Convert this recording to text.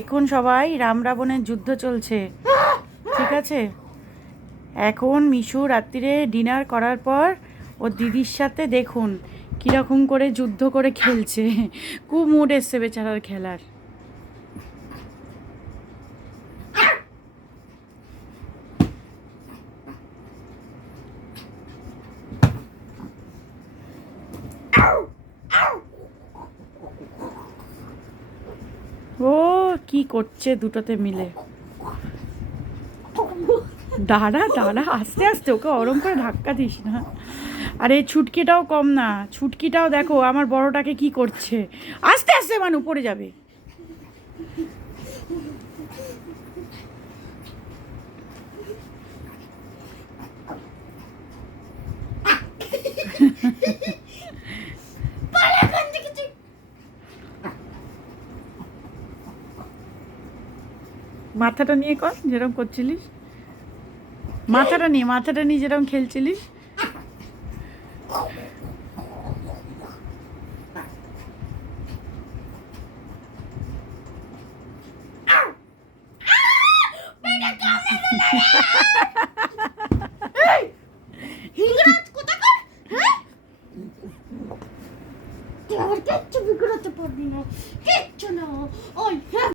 দেখুন সবাই, রাম রাবণের যুদ্ধ চলছে, ঠিক আছে। এখন মিশু রাত্রিরে ডিনার করার পর ওর দিদির সাথে দেখুন কীরকম করে যুদ্ধ করে খেলছে। খুব মুড এসছে বেচারার খেলার। ও কি করছে দুটোতে মিলে। দাঁড়া দাঁড়া, আস্তে আস্তে, ওকে ওরম করে ধাক্কা দিস না। আর এই ছুটকিটাও কম না, ছুটকিটাও দেখো আমার বড়টাকে কি করছে। আস্তে আস্তে, মানু পড়ে যাবে। মাথাটা নিয়ে কর যেরকম করছিলিস, মাথাটা নিয়ে যেরকম খেলছিলিস। তুই আমার কিচ্ছু বিগড়াতে পারবি না, কিচ্ছু না। ওই